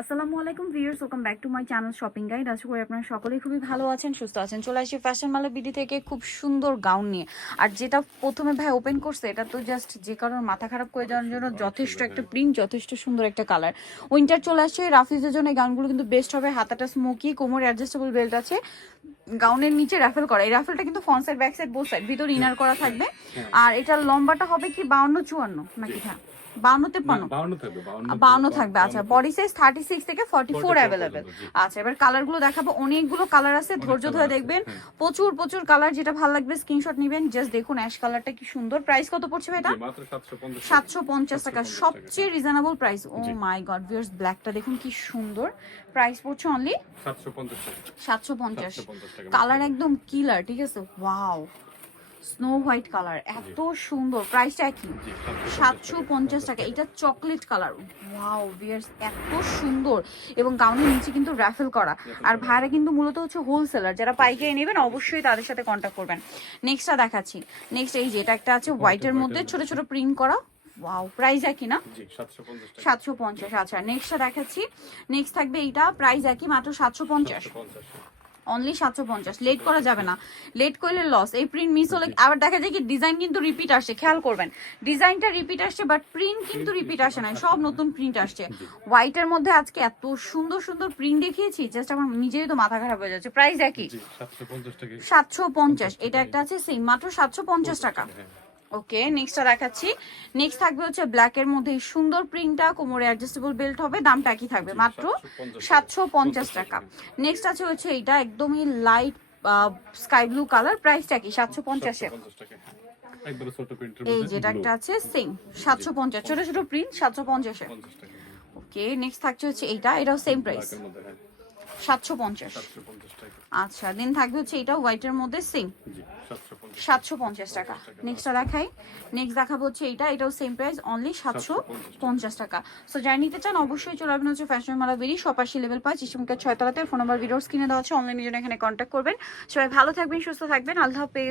আসসালামু আলাইকুম viewers, welcome back to my channel shopping guide. আশা করি আপনারা সকলেই খুবই ভালো আছেন, সুস্থ আছেন। চলে আসি ফ্যাশন মালা বিডি থেকে খুব সুন্দর গাউন নিয়ে। আর যেটা প্রথমে ভাই ওপেন করছে, এটা তো জাস্ট যে কারোর মাথা খারাপ করে যাওয়ার জন্য যথেষ্ট একটা প্রিন্ট, যথেষ্ট সুন্দর একটা কালার। উইন্টার চলে আসছে, রাফিজের জন্য এই গাউনগুলো কিন্তু বেস্ট হবে। হাতাটা স্মোকি, কোমরে অ্যাডজাস্টেবল বেল্ট আছে, গাউনের নিচে রাফেল করা। এই রাফেলটা কিন্তু front side back side both side, ভিতর ইনার করা থাকবে। আর এটার লম্বাটা হবে কি 52-54 নাকি? হ্যাঁ 52-53 থাকবে। আচ্ছা, বডি সাইজ 36 থেকে 44 অ্যাভেলেবেল। আচ্ছা, এবার কালার গুলো দেখাবো। অনেকগুলো কালার আছে, ধৈর্য ধরে দেখবেন। প্রচুর প্রচুর কালার, যেটা ভালো লাগবে স্ক্রিনশট নেবেন। জাস্ট দেখুন অ্যাশ কালারটা কি সুন্দর। প্রাইস কত পড়ছে এটা? 750 টাকা, সবচেয়ে রিজনেবল প্রাইস। ও মাই গড ভিউয়ার্স, ব্ল্যাকটা দেখুন কি সুন্দর। প্রাইস পড়ছে অনলি 750। কালার একদম কিলার, ঠিক আছে। ওয়াও, স্নো হোয়াইট কালার, এত সুন্দর। প্রাইসটা কি? 750 টাকা। এটা চকলেট কালার। ওয়াও ভিউয়ার্স, এত সুন্দর। এবং গাউনের নিচে কিন্তু রাফেল করা। আর ভাইরা কিন্তু মূলত হচ্ছে হোলসেলার, যারা পাইকারি নেবেন অবশ্যই তাদের সাথে কন্ট্যাক্ট করবেন। নেক্সটটা দেখাচ্ছি। নেক্সট এই যে এটা একটা আছে হোয়াইটের মধ্যে ছোট ছোট প্রিন্ট করা। ওয়াও, প্রাইস একই না? 750। আচ্ছা, নেক্সটটা দেখাচ্ছি। নেক্সট থাকবে এইটা, প্রাইস একই, মাত্র 750। অনলি 750। লেট করা যাবে না, লেট করলে লস। এই প্রিন্ট মিস হলে আবার দেখা যায় কি ডিজাইন কিন্তু রিপিট আসছে, খেয়াল করবেন। ডিজাইনটা রিপিট আসছে বাট প্রিন্ট কিন্তু রিপিট আসে না, সব নতুন প্রিন্ট আসছে। হোয়াইটের মধ্যে আজকে এত সুন্দর সুন্দর প্রিন্ট দেখিয়েছি, জাস্ট আমার নিজেরই তো মাথা খারাপ হয়ে যাচ্ছে। প্রাইস একই 750। এটা একটা আছে সেম, মাত্র 750 টাকা। ওকে, নেক্সটটা দেখাচ্ছি। নেক্সট থাকবে হচ্ছে ব্ল্যাক এর মধ্যে সুন্দর প্রিন্টটা, কোমরে অ্যাডজাস্টেবল বেল্ট হবে, দামটা কি থাকবে? মাত্র 750 টাকা। নেক্সট আছে হচ্ছে এটা একদমই লাইট স্কাই ব্লু কালার, প্রাইসটা কি? 750 এ। এই যেটা একটা আছে সেম 750, ছোট ছোট প্রিন্ট, 750 এ। ওকে, নেক্সট থাকছে হচ্ছে এইটা, এটাও সেম প্রাইস 750। আচ্ছা, দেন থাকবে হচ্ছে এটা হোয়াইটের মধ্যে সেম 750 টাকা। নেক্সটটা দেখাই। নেক্সট দেখাবো হচ্ছে এইটা, এটাও সেম প্রাইস, অনলি 750 টাকা। সো যারা নিতে চান অবশ্যই চলে আসবেন হচ্ছে ফ্যাশন মালা বেরি, সপাশি লেভেল 5, ইস্টমুখের 6 তলাতে। ফোন নাম্বার ভিডিওর স্ক্রিনে দেওয়া আছে, অনলাইনে জন্য এখানে কন্ট্যাক্ট করবেন। সবাই ভালো থাকবেন, সুস্থ থাকবেন, আল্লাহ হাফেজ।